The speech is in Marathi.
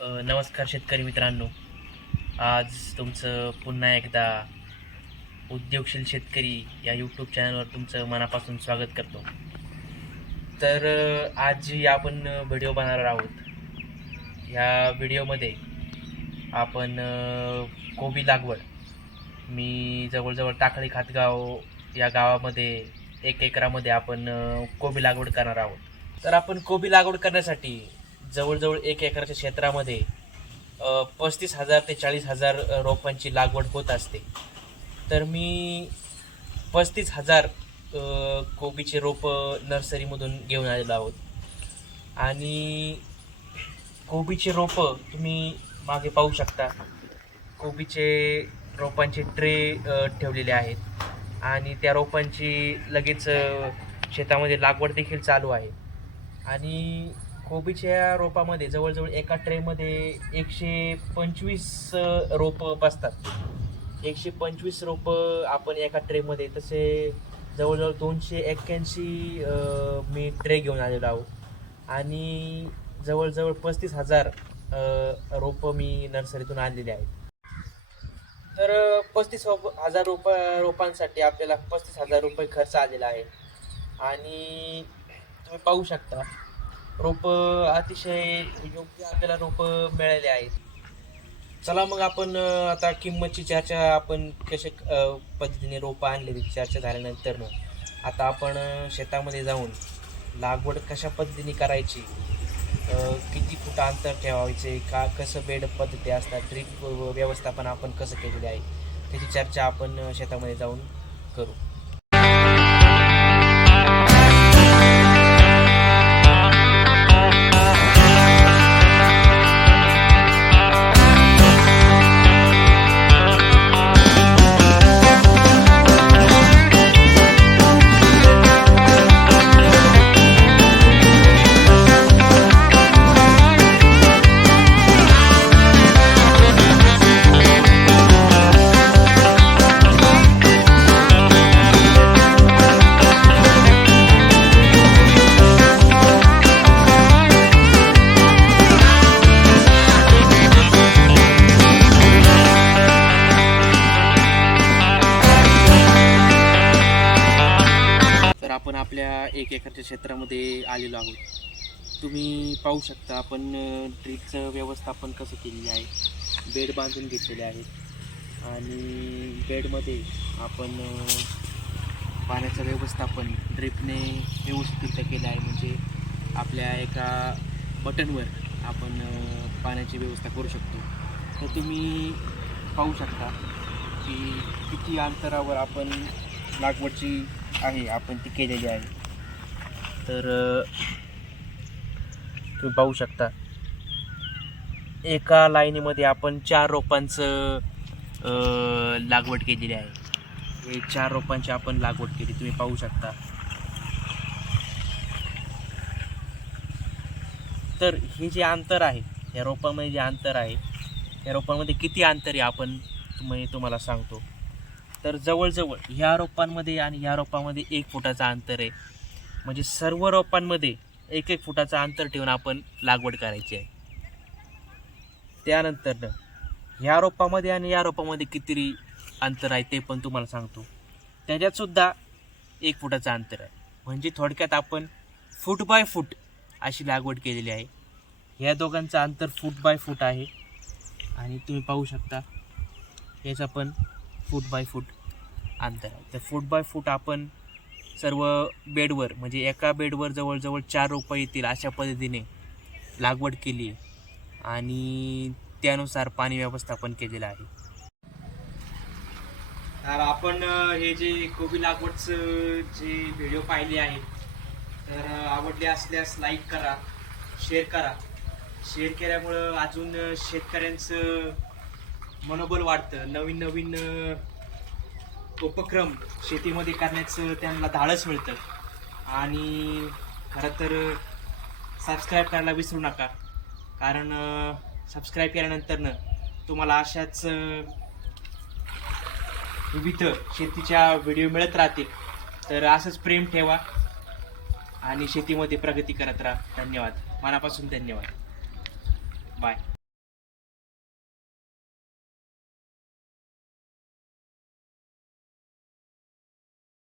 नमस्कार शेतकरी मित्रांनो. आज तुमचं पुन्हा एकदा उद्योगशील शेतकरी या यूट्यूब चॅनलवर तुमचं मनापासून स्वागत करतो. तर आज जी आपण व्हिडिओ बनवणार आहोत या व्हिडिओमध्ये आपण कोबी लागवड. मी जवळजवळ टाकळी खातगाव या गावामध्ये एक एकरामध्ये आपण कोबी लागवड करणार आहोत. तर आपण कोबी लागवड करण्यासाठी जवळजवळ एक एकराच्या क्षेत्रामध्ये पस्तीस हजार ते चाळीस हजार रोपांची लागवड होत असते. तर मी पस्तीस हजार कोबीचे रोपं नर्सरीमधून घेऊन आलेलो आहोत. आणि कोबीचे रोपं तुम्ही मागे पाहू शकता. कोबीचे रोपांचे ट्रे ठेवलेले आहेत. आणि त्या रोपांची लगेच शेतामध्ये लागवड देखील चालू आहे. आणि कोबीच्या रोपामध्ये जवळजवळ एका ट्रेमध्ये एकशे पंचवीस रोपं बसतात. एकशे पंचवीस रोपं आपण एका ट्रेमध्ये तसे जवळजवळ दोनशे एक्क्याऐंशी मी ट्रे घेऊन आलेलो आहोत आणि जवळजवळ पस्तीस हजार रोपं मी नर्सरीतून आणलेली आहेत. तर पस्तीस रोप हजार रोप रोपांसाठी आपल्याला पस्तीस हजार रुपये खर्च आलेला आहे. आणि तुम्ही पाहू शकता रोपं अतिशय योग्य आपल्याला रोपं मिळाले आहेत. चला मग आपण आता किंमतची चर्चा आपण कशा पद्धतीने रोपं आणलेली चर्चा झाल्यानंतर ना आता आपण शेतामध्ये जाऊन लागवड कशा पद्धतीने करायची? किती फुट अंतर ठेवायचे? का कसं बेड पद्धती असतात? ड्रीप व्यवस्थापन आपण कसं केलेले आहे? त्याची चर्चा आपण शेतामध्ये जाऊन करू. आपल्या एक एकरच्या क्षेत्रामध्ये आलेलो आहोत. तुम्ही पाहू शकता आपण ड्रीपचं व्यवस्थापन कसं केलेलं आहे. बेड बांधून घेतलेले आहेत. आणि बेडमध्ये आपण पाण्याचं व्यवस्थापन ड्रीपने व्यवस्थित केलं आहे. म्हणजे आपल्या एका बटनवर आपण पाण्याची व्यवस्था करू शकतो. तर तुम्ही पाहू शकता की किती अंतरावर आपण लागवडची आहे आपण ती केलेली आहे. तर तुम्ही पाहू शकता. एका लाईनीमध्ये आपण चार रोपांचं लागवड केलेली आहे. हे चार रोपांची आपण लागवड केली तुम्ही पाहू शकता. तर हे जे अंतर आहे या रोपामध्ये जे अंतर आहे या रोपामध्ये किती अंतर आहे आपण तुम्ही तुम्हाला सांगतो. तर जवळजवळ ह्या रोपांमध्ये आणि ह्या रोपामध्ये एक फुटाचं अंतर आहे. म्हणजे सर्व रोपांमध्ये एक एक फुटाचं अंतर ठेवून आपण लागवड करायची आहे. त्यानंतर ह्या रोपामध्ये आणि या रोपामध्ये किती अंतर आहे ते पण तुम्हाला सांगतो. त्याच्यातसुद्धा एक फुटाचं अंतर आहे. म्हणजे थोडक्यात आपण फूट बाय फूट अशी लागवड केलेली आहे. ह्या दोघांचं अंतर फूट बाय फूट आहे. आणि तुम्ही पाहू शकता याचा पण फूट बाय फूट अंतर आहे. तर फूट बाय फूट आपण सर्व बेडवर म्हणजे एका बेडवर जवळजवळ चार रोपं येतील अशा पद्धतीने लागवड केली आणि त्यानुसार पाणी व्यवस्थापन केलेलं आहे. तर आपण हे जे कोबी लागवडचं जे व्हिडिओ पाहिले आहेत तर आवडले असल्यास लाईक करा शेअर करा. शेअर केल्यामुळं अजून शेतकऱ्यांचं मनोबल वाढतं. नवीन नवीन उपक्रम शेतीमध्ये करण्याचं त्यांना धाडस मिळतं. आणि खरं तर सबस्क्राईब करायला विसरू नका. कारण सबस्क्राईब केल्यानंतरनं तुम्हाला अशाच विविध शेतीच्या व्हिडिओ मिळत राहतील. तर असंच प्रेम ठेवा आणि शेतीमध्ये प्रगती करत राहा. धन्यवाद. मनापासून धन्यवाद. बाय